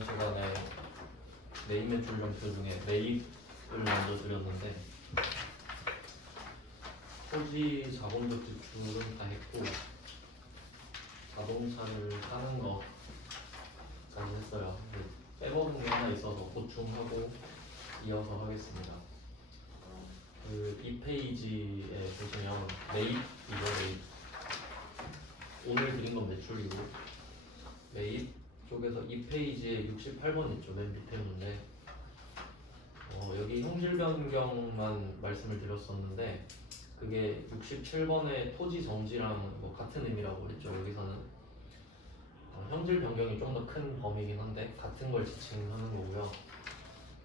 저번 시간에 매입 매출 점표 중에 매입을 먼저 드렸는데 토지 자본적 지출은 다 했고 자동차를 사는 거까지 했어요. 빼먹은 게 하나 있어서 보충하고 이어서 하겠습니다. 이 페이지에 보시면 매입이죠. 매입. 오늘 드린 건 매출이고 매입 쪽에서 이 페이지에 68번 있죠. 맨 밑에 문제. 여기 형질 변경만 말씀을 드렸었는데 그게 67번의 토지 정지랑 뭐 같은 의미라고 그랬죠. 여기서는 형질 변경이 좀 더 큰 범위긴 한데 같은 걸 지칭하는 거고요.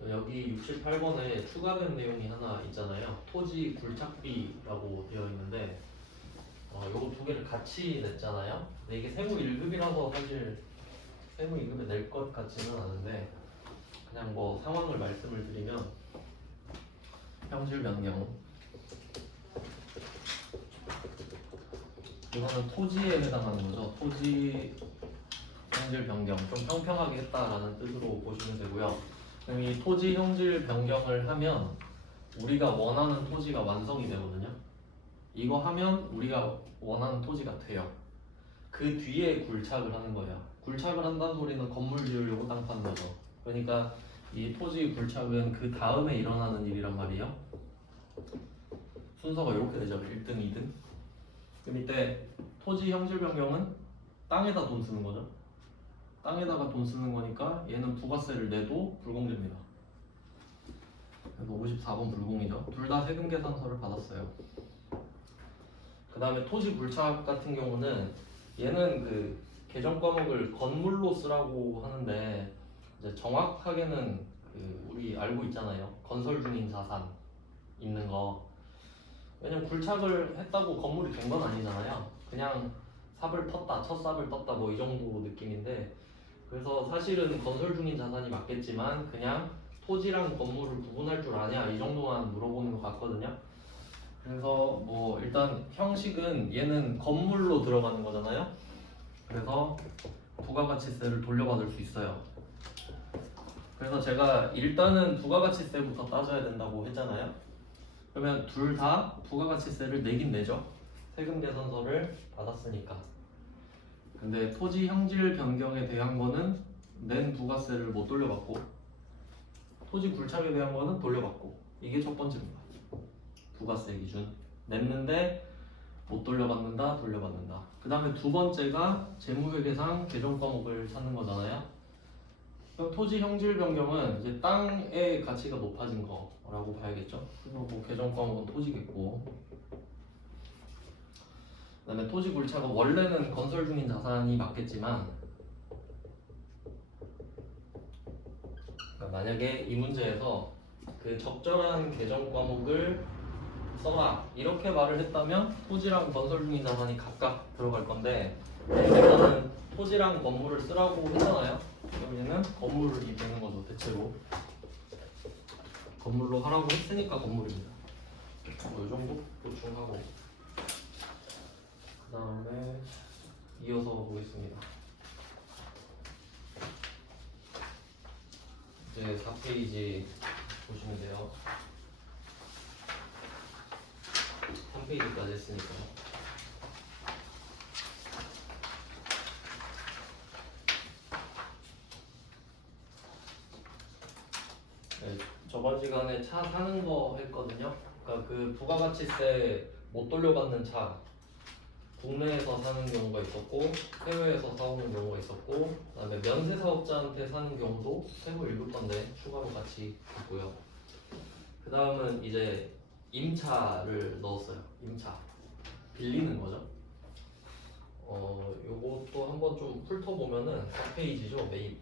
여기 68번에 추가된 내용이 하나 있잖아요. 토지 굴착비라고 되어 있는데 요거 두 개를 같이 냈잖아요. 근데 이게 세무 1급이라서 사실 세무 2급에 낼 것 같지는 않은데 그냥 뭐 상황을 말씀을 드리면 형질 변경 이거는 토지에 해당하는 거죠. 토지 형질 변경 좀 평평하게 했다라는 뜻으로 보시면 되고요. 그럼 이 토지 형질 변경을 하면 우리가 원하는 토지가 완성이 되거든요. 이거 하면 우리가 원하는 토지가 돼요. 그 뒤에 굴착을 하는 거예요. 굴착을 한다는 소리는 건물 지으려고 땅 파는 거죠. 그러니까 이 토지 굴착은 그 다음에 일어나는 일이란 말이에요. 순서가 이렇게 되죠. 1등, 2등. 그럼 이때 토지 형질 변경은 땅에다 돈 쓰는 거죠. 땅에다가 돈 쓰는 거니까 얘는 부가세를 내도 불공제입니다. 그래서 54번 불공이죠. 둘 다 세금 계산서를 받았어요. 그 다음에 토지 굴착 같은 경우는 얘는 그 개정 과목을 건물로 쓰라고 하는데 이제 정확하게는 그 우리 알고 있잖아요. 건설 중인 자산 있는 거. 왜냐면 굴착을 했다고 건물이 된 건 아니잖아요. 그냥 삽을 텄다, 첫 삽을 떴다 뭐 이 정도 느낌인데 그래서 사실은 건설 중인 자산이 맞겠지만 그냥 토지랑 건물을 구분할 줄 아냐 이 정도만 물어보는 것 같거든요. 그래서 뭐 일단 형식은 얘는 건물로 들어가는 거잖아요. 그래서 부가가치세를 돌려받을 수 있어요. 그래서 제가 일단은 부가가치세부터 따져야 된다고 했잖아요. 그러면 둘 다 부가가치세를 내긴 내죠. 세금 계산서를 받았으니까. 근데 토지 형질 변경에 대한 거는 낸 부가세를 못 돌려받고 토지 굴착에 대한 거는 돌려받고 이게 첫 번째입니다. 부가세 기준 냈는데 못 돌려받는다, 돌려받는다. 그 다음에 두 번째가 재무회계상 개정 과목을 찾는 거잖아요. 그럼 토지 형질 변경은 이제 땅의 가치가 높아진 거라고 봐야겠죠. 그리고 뭐 개정 과목은 토지겠고. 그 다음에 토지 굴착은 원래는 건설 중인 자산이 맞겠지만 그러니까 만약에 이 문제에서 그 적절한 개정 과목을 써라 이렇게 말을 했다면 토지랑 건설 중인 자산이 각각 들어갈 건데 일단은 토지랑 건물을 쓰라고 했잖아요. 그럼 얘는 건물이 되는 거죠. 대체로 건물로 하라고 했으니까 건물입니다. 이 정도 보충하고 그 다음에 이어서 보겠습니다. 이제 4페이지 보시면 돼요. 3페이지까지 했으니까요. 네, 저번 시간에 차 사는 거 했거든요. 그러니까 그 부가가치세 못 돌려받는 차 국내에서 사는 경우가 있었고 해외에서 사오는 경우가 있었고 그다음에 면세 사업자한테 사는 경우도 세무 1급 건데 추가로 같이 있고요. 그 다음은 이제 임차를 넣었어요. 임차 빌리는 거죠. 요것도 한번 좀 훑어보면은 4페이지죠. 매입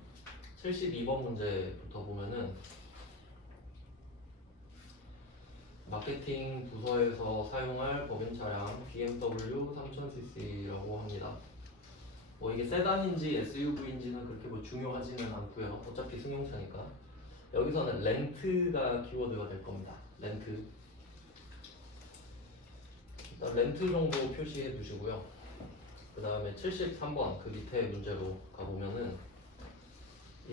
72번 문제부터 보면은 마케팅 부서에서 사용할 법인 차량 BMW 3000cc라고 합니다. 뭐 이게 세단인지 SUV인지는 그렇게 뭐 중요하지는 않고요. 어차피 승용차니까. 여기서는 렌트가 키워드가 될 겁니다. 렌트. 일단 렌트 정도 표시해 두시고요. 그 다음에 73번 그 밑에 문제로 가보면은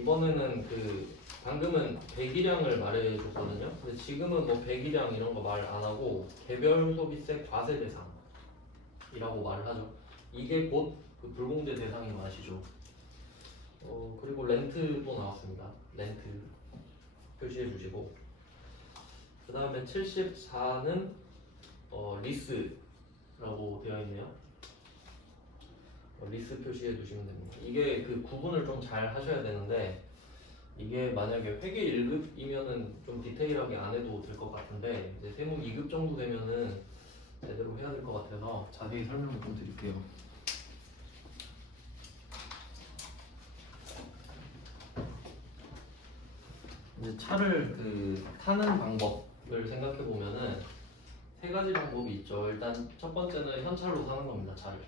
이번에는 그 방금은 배기량을 말해줬거든요. 근데 지금은 뭐 배기량 이런 거 말 안 하고 개별 소비세 과세 대상이라고 말을 하죠. 이게 곧 그 불공제 대상인 거 아시죠? 그리고 렌트도 나왔습니다. 렌트 표시해 주시고, 그 다음에 74는 리스라고 되어 있네요. 리스 표시해 두시면 됩니다. 이게 그 구분을 좀 잘 하셔야 되는데, 이게 만약에 회계 1급이면은 좀 디테일하게 안 해도 될 것 같은데, 이제 세무 2급 정도 되면은 제대로 해야 될 것 같아서 자세히 설명을 좀 드릴게요. 이제 차를 그 타는 방법을 생각해 보면은 세 가지 방법이 있죠. 일단 첫 번째는 현찰로 사는 겁니다. 차를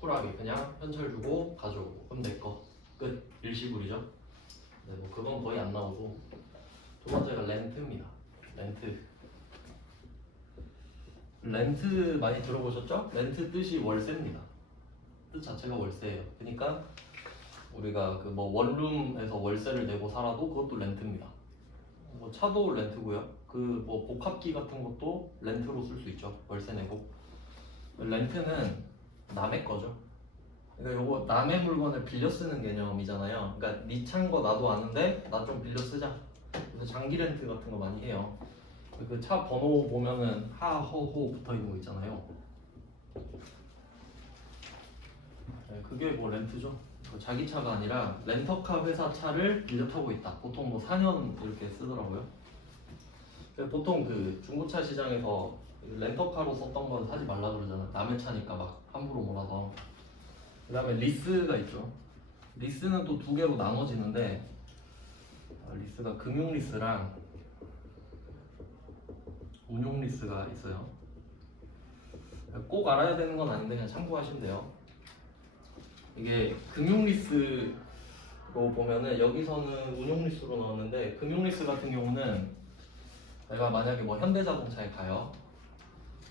쿨하게 그냥 현찰 주고 가져오고, 그럼 내 거 끝. 일시불이죠. 네, 뭐 그건 거의 안 나오고. 두 번째가 렌트입니다. 렌트 많이 들어보셨죠? 렌트 뜻이 월세입니다. 뜻 자체가 월세예요. 그러니까 우리가 그 뭐 원룸에서 월세를 내고 살아도 그것도 렌트입니다. 뭐 차도 렌트고요. 그 뭐 복합기 같은 것도 렌트로 쓸 수 있죠. 월세 내고. 렌트는 남의 거죠. 그러니까 요거 남의 물건을 빌려 쓰는 개념이잖아요. 그러니까 네 차인 거 나도 아는데 나 좀 빌려 쓰자. 그래서 장기 렌트 같은 거 많이 해요. 그 차 번호 보면은 하허호 붙어 있는 거 있잖아요. 네, 그게 뭐 렌트죠. 자기 차가 아니라 렌터카 회사 차를 빌려 타고 있다. 보통 뭐 4년 이렇게 쓰더라고요. 보통 그 중고차 시장에서 렌터카로 썼던 건 사지 말라 그러잖아요. 남의 차니까 막 함부로 몰아서. 그 다음에 리스가 있죠. 리스는 또 두 개로 나눠지는데, 리스가 금융 리스랑 운용 리스가 있어요. 꼭 알아야 되는 건 아닌데 그냥 참고하시면 돼요. 이게 금융 리스로 보면은 여기서는 운용 리스로 나오는데, 금융 리스 같은 경우는 내가 만약에 뭐 현대자동차에 가요.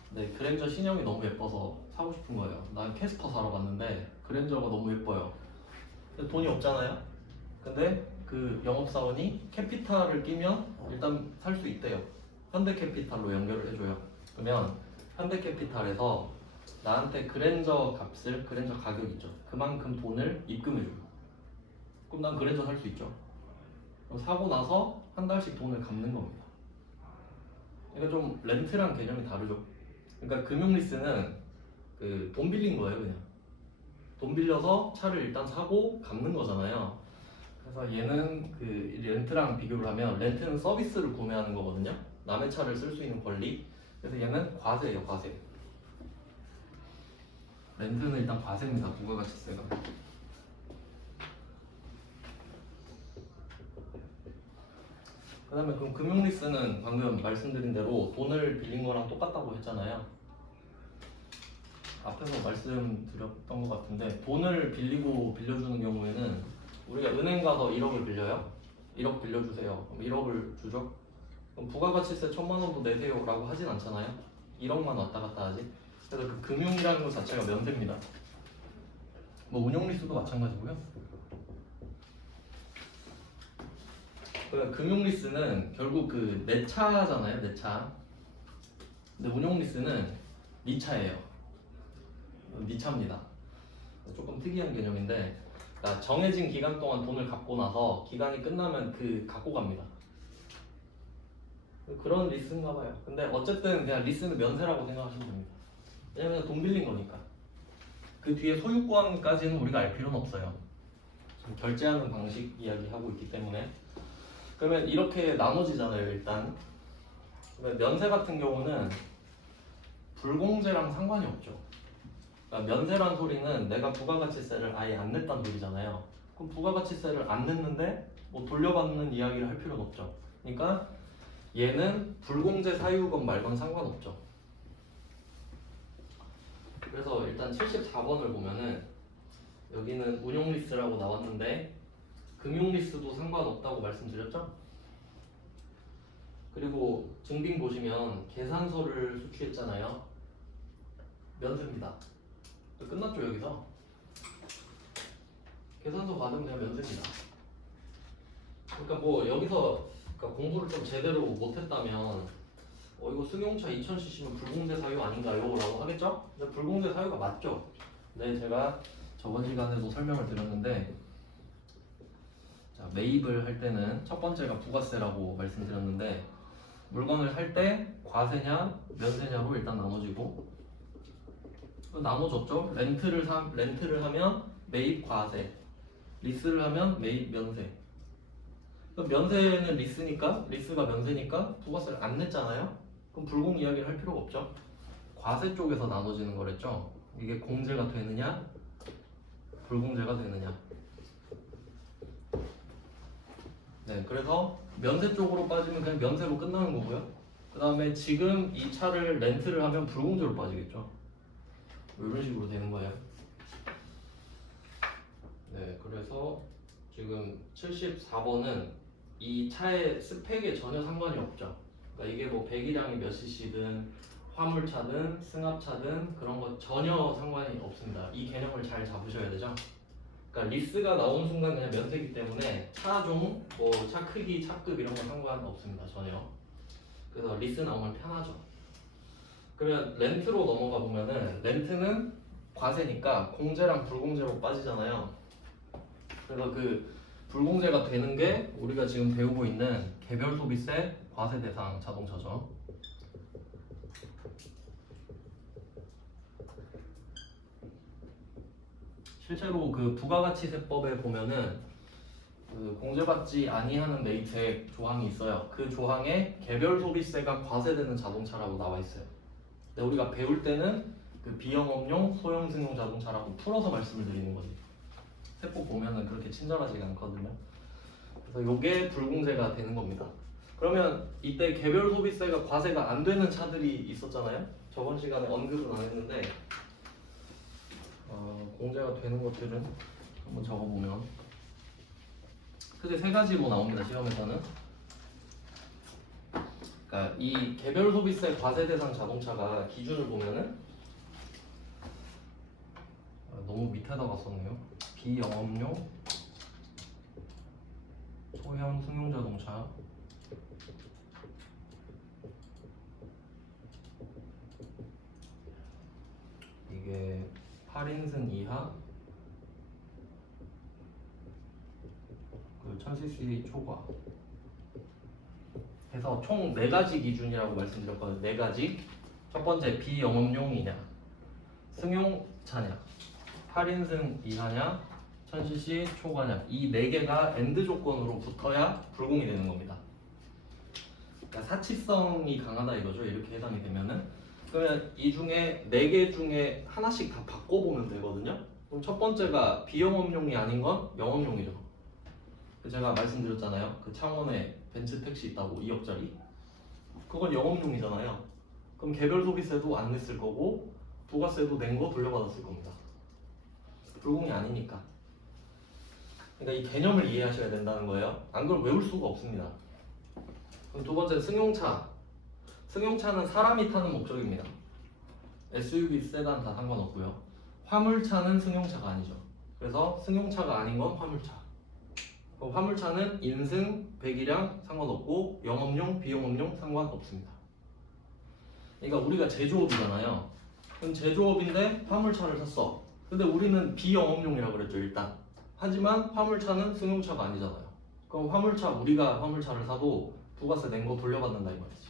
근데 그랜저 신형이 너무 예뻐서 사고 싶은 거예요. 난 캐스퍼 사러 갔는데 그랜저가 너무 예뻐요. 근데 돈이 없잖아요. 근데 그 영업사원이 캐피탈을 끼면 일단 살 수 있대요. 현대캐피탈로 연결을 해줘요. 그러면 현대캐피탈에서 나한테 그랜저 값을, 그랜저 가격 있죠. 그만큼 돈을 입금해줘요. 그럼 난 그랜저 살 수 있죠. 그럼 사고 나서 한 달씩 돈을 갚는 겁니다. 그러니까 좀 렌트랑 개념이 다르죠. 그러니까 금융리스는 그 돈 빌린 거예요, 그냥. 돈 빌려서 차를 일단 사고 갚는 거잖아요. 그래서 얘는 그 렌트랑 비교를 하면, 렌트는 서비스를 구매하는 거거든요. 남의 차를 쓸 수 있는 권리. 그래서 얘는 과세예요, 과세. 렌트는 일단 과세입니다, 부가가치세가. 그 다음에 그럼 금융리스는 방금 말씀드린 대로 돈을 빌린 거랑 똑같다고 했잖아요. 앞에서 말씀드렸던 것 같은데, 돈을 빌리고 빌려주는 경우에는 우리가 은행 가서 1억을 빌려요. 1억 빌려주세요. 그럼 1억을 주죠. 그럼 부가가치세 1000만 원도 내세요 라고 하진 않잖아요. 1억만 왔다 갔다 하지. 그래서 그 금융이라는 것 자체가 면세입니다. 뭐 운용리수도 마찬가지고요. 그러니까 금융리스는 결국 그 내 차잖아요, 내 차. 근데 운용리스는 네 차예요. 네 차입니다. 조금 특이한 개념인데, 그러니까 정해진 기간 동안 돈을 갚고 나서 기간이 끝나면 그 갖고 갑니다. 그런 리스인가 봐요. 근데 어쨌든 그냥 리스는 면세라고 생각하시면 됩니다. 왜냐면 돈 빌린 거니까. 그 뒤에 소유권까지는 우리가 알 필요는 없어요. 지금 결제하는 방식 이야기하고 있기 때문에. 그러면 이렇게 나눠지잖아요, 일단. 그러면 면세 같은 경우는 불공제랑 상관이 없죠. 그러니까 면세란 소리는 내가 부가가치세를 아예 안 냈다는 소리잖아요. 그럼 부가가치세를 안 냈는데 뭐 돌려받는 이야기를 할 필요는 없죠. 그러니까 얘는 불공제 사유건 말건 상관없죠. 그래서 일단 74번을 보면은 여기는 운용리스라고 나왔는데 금융리스도 상관없다고 말씀드렸죠? 그리고 증빙 보시면 계산서를 수취했잖아요. 면세입니다. 끝났죠, 여기서. 계산서 받으면 그냥 면세입니다. 그러니까 뭐 여기서 그러니까 공부를 좀 제대로 못했다면 이거 승용차 2000cc면 불공제 사유 아닌가요? 라고 하겠죠? 근데 불공제 사유가 맞죠? 네, 제가 저번 시간에도 설명을 드렸는데 자, 매입을 할 때는 첫 번째가 부가세라고 말씀드렸는데 물건을 살 때 과세냐 면세냐로 일단 나눠지고 나눠졌죠? 렌트를 하면 매입 과세, 리스를 하면 매입 면세. 그럼 면세는 리스니까 리스가 면세니까 부가세를 안 냈잖아요. 그럼 불공 이야기를 할 필요가 없죠. 과세 쪽에서 나눠지는 거랬죠. 이게 공제가 되느냐 불공제가 되느냐. 네, 그래서 면세 쪽으로 빠지면 그냥 면세로 끝나는 거고요. 그 다음에 지금 이 차를 렌트를 하면 불공제로 빠지겠죠. 뭐 이런 식으로 되는 거예요. 네, 그래서 지금 74번은 이 차의 스펙에 전혀 상관이 없죠. 그러니까 이게 뭐 배기량이 몇 cc든 화물차든 승합차든 그런 거 전혀 상관이 없습니다. 이 개념을 잘 잡으셔야 되죠. 그러니까 리스가 나오는 순간 그냥 면세기 때문에 차종, 뭐 차 크기, 차급 이런 건 상관없습니다. 전혀. 그래서 리스 나오면 편하죠. 그러면 렌트로 넘어가 보면은 렌트는 과세니까 공제랑 불공제로 빠지잖아요. 그래서 그 불공제가 되는 게 우리가 지금 배우고 있는 개별 소비세 과세 대상 자동차죠. 실제로 그 부가가치세법에 보면은 그 공제받지 아니하는 매입세 조항이 있어요. 그 조항에 개별 소비세가 과세되는 자동차라고 나와 있어요. 근데 우리가 배울 때는 그 비영업용 소형 승용 자동차라고 풀어서 말씀을 드리는 거지. 세법 보면은 그렇게 친절하지가 않거든요. 그래서 이게 불공제가 되는 겁니다. 그러면 이때 개별 소비세가 과세가 안 되는 차들이 있었잖아요. 저번 시간에 언급은 안 했는데 공제가 되는 것들은 한번 적어보면 크게 세 가지로 나옵니다. 시험에서는. 그러니까 이 개별 소비세 과세 대상 자동차가 기준을 보면은 너무 밑에다가 썼네요. 비영업용 소형 승용 자동차 이게 8인승 이하 그 1000cc 초과 해서 총 4가지 기준이라고 말씀드렸거든요. 4가지. 첫 번째 비영업용이냐 승용차냐 8인승 이하냐 1000cc 초과냐 이 4개가 엔드 조건으로 붙어야 불공이 되는 겁니다. 그러니까 사치성이 강하다 이거죠. 이렇게 해당이 되면은 그러면 이 중에 4개 중에 하나씩 다 바꿔보면 되거든요. 그럼 첫 번째가 비영업용이 아닌 건 영업용이죠. 제가 말씀드렸잖아요. 그 창원에 벤츠 택시 있다고 2억짜리. 그건 영업용이잖아요. 그럼 개별 소비세도 안 냈을 거고 부가세도 낸 거 돌려받았을 겁니다. 불공이 아니니까. 그러니까 이 개념을 이해하셔야 된다는 거예요. 안 그러면 외울 수가 없습니다. 그럼 두 번째 승용차. 승용차는 사람이 타는 목적입니다. SUV, 세단 다 상관없고요. 화물차는 승용차가 아니죠. 그래서 승용차가 아닌 건 화물차. 화물차는 인승, 배기량 상관없고 영업용, 비영업용 상관없습니다. 그러니까 우리가 제조업이잖아요. 그럼 제조업인데 화물차를 샀어. 근데 우리는 비영업용이라고 그랬죠 일단. 하지만 화물차는 승용차가 아니잖아요. 그럼 우리가 화물차를 사도 부가세 낸 거 돌려받는다 이 말이지.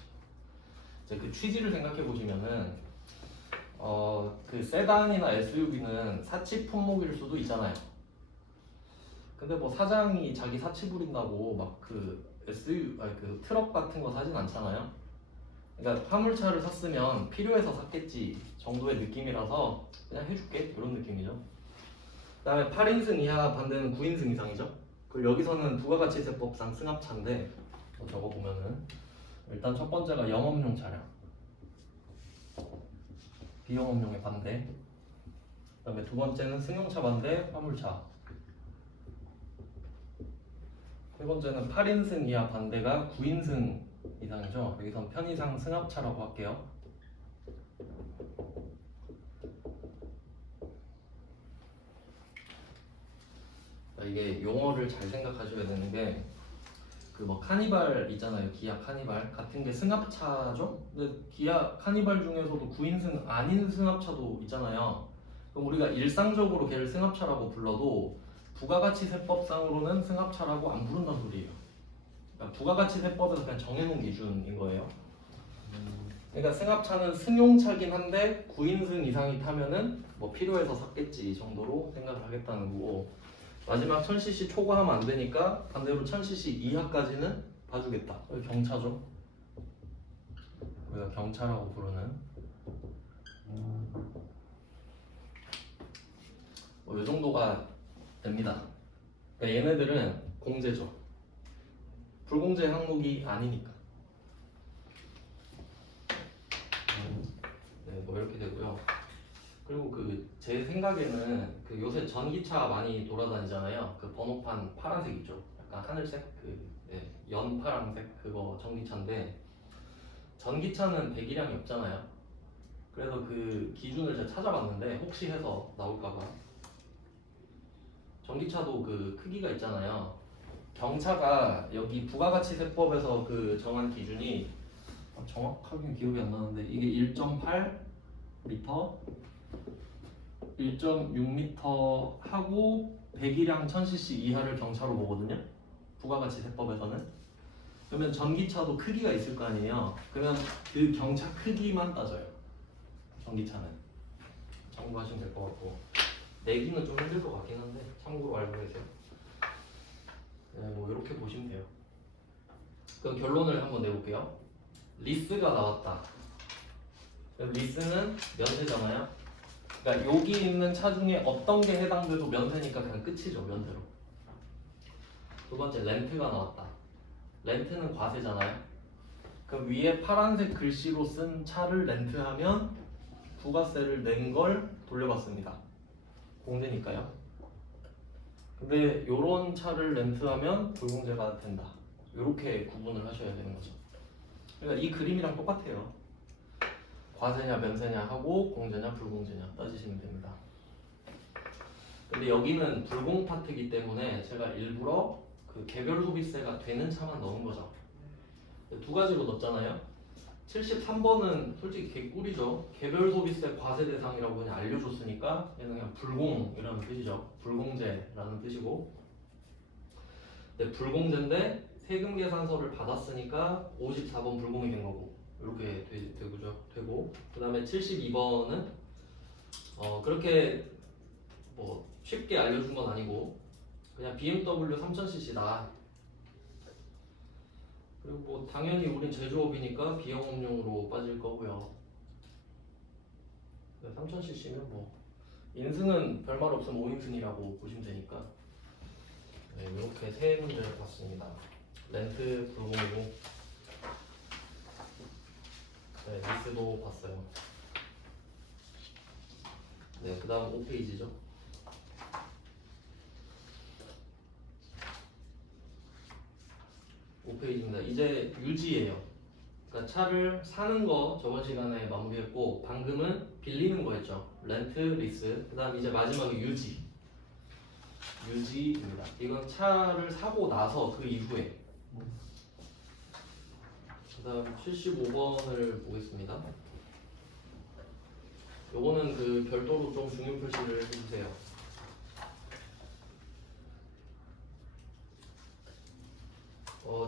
이제 그 취지를 생각해 보시면은 그 세단이나 SUV는 사치 품목일 수도 있잖아요. 근데 뭐 사장이 자기 사치 부린다고 막 그 그 트럭 같은 거 사진 않잖아요. 그러니까 화물차를 샀으면 필요해서 샀겠지 정도의 느낌이라서 그냥 해줄게 이런 느낌이죠. 그 다음에 8인승 이하 반대는 9인승 이상이죠. 그리고 여기서는 부가가치세법상 승합차인데 적어보면은 일단 첫 번째가 영업용 차량 비영업용의 반대. 그 다음에 두 번째는 승용차 반대 화물차. 세 번째는 8인승 이하 반대가 9인승 이상이죠. 여기선 편의상 승합차라고 할게요. 이게 용어를 잘 생각하셔야 되는 게 그 뭐 카니발 있잖아요. 기아 카니발 같은 게 승합차죠. 근데 기아 카니발 중에서도 9인승 아닌 승합차도 있잖아요. 그럼 우리가 일상적으로 걔를 승합차라고 불러도 부가가치세법상으로는 승합차라고 안 부른다는 소리예요. 그러니까 부가가치세법에서 그냥 정해놓은 기준인 거예요. 그러니까 승합차는 승용차긴 한데 9인승 이상이 타면은 뭐 필요해서 샀겠지 정도로 생각을 하겠다는 거고, 마지막 1000cc 초과하면 안 되니까 반대로 1000cc 이하까지는 봐주겠다. 경차죠. 우리가 경차라고 부르는 뭐 이 정도가 됩니다. 그러니까 얘네들은 공제죠. 불공제 항목이 아니니까. 네, 뭐 이렇게 되고요. 그리고 그 제 생각에는 그 요새 전기차 많이 돌아다니잖아요. 그 번호판 파란색 있죠. 약간 하늘색 그 네, 연파랑색 그거 전기차인데, 전기차는 배기량이 없잖아요. 그래서 그 기준을 제가 찾아봤는데 혹시 해서 나올까봐, 전기차도 그 크기가 있잖아요. 경차가 여기 부가가치세법에서 그 정한 기준이 정확하게 기억이 안 나는데 이게 1.8m, 1.6m 하고 배기량 1000cc 이하를 경차로 보거든요. 부가가치세법에서는. 그러면 전기차도 크기가 있을 거 아니에요. 그러면 그 경차 크기만 따져요. 전기차는. 참고하시면 될 것 같고, 내기는 좀 힘들 것 같긴 한데 참고로 알고 계세요. 네, 뭐 이렇게 보시면 돼요. 그럼 결론을 한번 내볼게요. 리스가 나왔다. 그럼 리스는 면세잖아요. 그러니까 여기 있는 차 중에 어떤 게 해당돼도 면세니까 그냥 끝이죠, 면세로. 두 번째, 렌트가 나왔다. 렌트는 과세잖아요. 그럼 위에 파란색 글씨로 쓴 차를 렌트하면 부가세를 낸 걸 돌려받습니다. 공제니까요. 근데 요런 차를 렌트하면 불공제가 된다. 이렇게 구분을 하셔야 되는 거죠. 그러니까 이 그림이랑 똑같아요. 과세냐 면세냐 하고 공제냐 불공제냐 따지시면 됩니다. 근데 여기는 불공 파트이기 때문에 제가 일부러 그 개별 소비세가 되는 차만 넣은 거죠. 두 가지로 넣었잖아요. 73번은 솔직히 개꿀이죠. 개별 소비세 과세 대상이라고 그냥 알려줬으니까 얘는 그냥 불공이라는 뜻이죠. 불공제라는 뜻이고, 근데 불공제인데 세금 계산서를 받았으니까 54번 불공이 된 거고, 이렇게 되고, 그 다음에 72번은 그렇게 뭐 쉽게 알려준 건 아니고 그냥 BMW 3000cc다. 그리고 뭐 당연히 우린 제조업이니까 비영업용으로 빠질 거고요. 3000cc면 뭐 인승은 별말 없으면 5인승이라고 보시면 되니까. 네, 이렇게 세 문제를 봤습니다. 렌트 불공이고, 네, 리스도 봤어요. 네, 그 다음 5페이지죠. 5페이지입니다. 이제 유지예요. 그러니까 차를 사는 거 저번 시간에 마무리했고, 방금은 빌리는 거였죠. 렌트, 리스. 그 다음 이제 마지막에 유지입니다. 이건 차를 사고 나서 그 이후에. 그 다음 75번을 보겠습니다. 요거는 그 별도로 좀 중요 표시를 해주세요.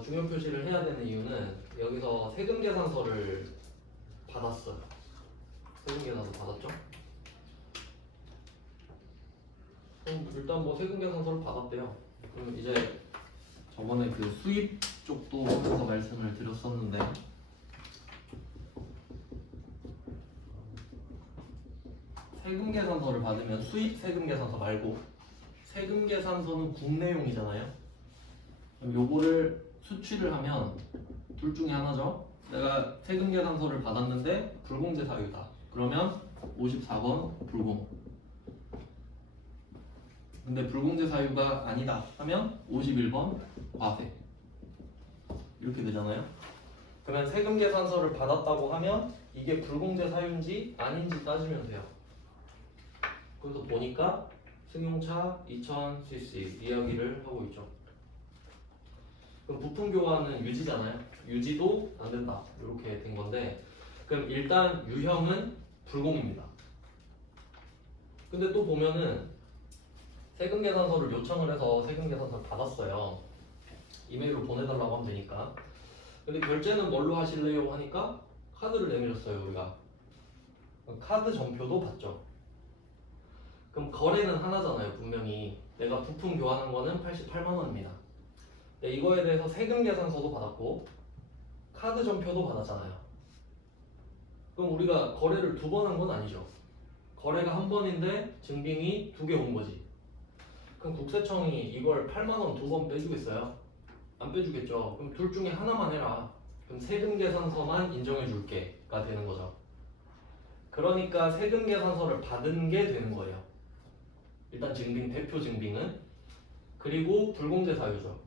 중요 표시를 해야 되는 이유는 여기서 세금 계산서를 받았어요. 세금 계산서 받았죠? 일단 뭐 세금 계산서를 받았대요. 그럼 이제 저번에 그 수입 쪽도 하면서 말씀을 드렸었는데, 세금 계산서를 받으면 수입 세금 계산서 말고 세금 계산서는 국내용이잖아요. 그럼 요거를 수취를 하면 둘 중에 하나죠. 내가 세금 계산서를 받았는데 불공제 사유다. 그러면 54번 불공. 근데 불공제 사유가 아니다 하면 51번 과세. 이렇게 되잖아요. 그러면 세금 계산서를 받았다고 하면 이게 불공제 사유인지 아닌지 따지면 돼요. 그래서 보니까 승용차 2000cc 이야기를 하고 있죠. 그럼 부품 교환은 유지잖아요. 유지도 안 된다. 이렇게 된 건데, 그럼 일단 유형은 불공입니다. 근데 또 보면은 세금 계산서를 요청을 해서 세금 계산서를 받았어요. 이메일로 보내달라고 하면 되니까. 근데 결제는 뭘로 하실래요? 하니까 카드를 내밀었어요, 우리가. 그럼 카드 전표도 받죠. 그럼 거래는 하나잖아요, 분명히. 내가 부품 교환한 거는 88만 원입니다. 네, 이거에 대해서 세금 계산서도 받았고 카드 전표도 받았잖아요. 그럼 우리가 거래를 두 번 한 건 아니죠. 거래가 한 번인데 증빙이 두 개 온 거지. 그럼 국세청이 이걸 8만 원 두 번 빼주겠어요? 안 빼주겠죠. 그럼 둘 중에 하나만 해라. 그럼 세금 계산서만 인정해 줄게가 되는 거죠. 그러니까 세금 계산서를 받은 게 되는 거예요. 일단 증빙, 대표 증빙은. 그리고 불공제 사유죠.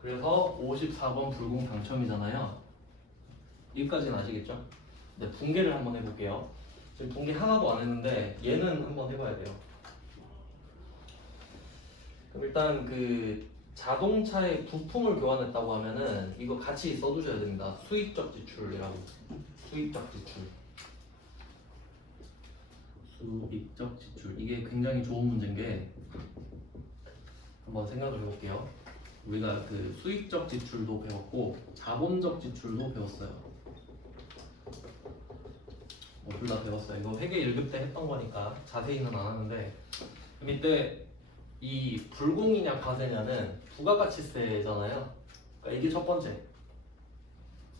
그래서 54번 불공 당첨이잖아요. 여기까지는 아시겠죠? 네, 분개를 한번 해볼게요. 지금 분개 하나도 안 했는데 얘는 한번 해봐야 돼요. 그럼 일단 그 자동차의 부품을 교환했다고 하면은 이거 같이 써두셔야 됩니다. 수익적 지출이라고. 수익적 지출. 수익적 지출. 이게 굉장히 좋은 문제인 게 한번 생각을 해볼게요. 우리가 그 수익적 지출도 배웠고 자본적 지출도 배웠어요. 둘 다 배웠어요. 이거 회계 1급 때 했던 거니까 자세히는 안 하는데, 그럼 이때 이 불공이냐 과세냐는 부가가치세잖아요. 그러니까 이게 첫 번째.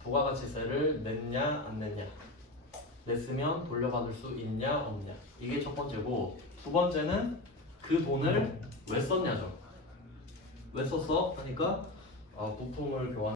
부가가치세를 냈냐 안 냈냐. 냈으면 돌려받을 수 있냐 없냐. 이게 첫 번째고, 두 번째는 그 돈을 왜 썼냐죠. 왜 썼어? 하니까 부품을 교환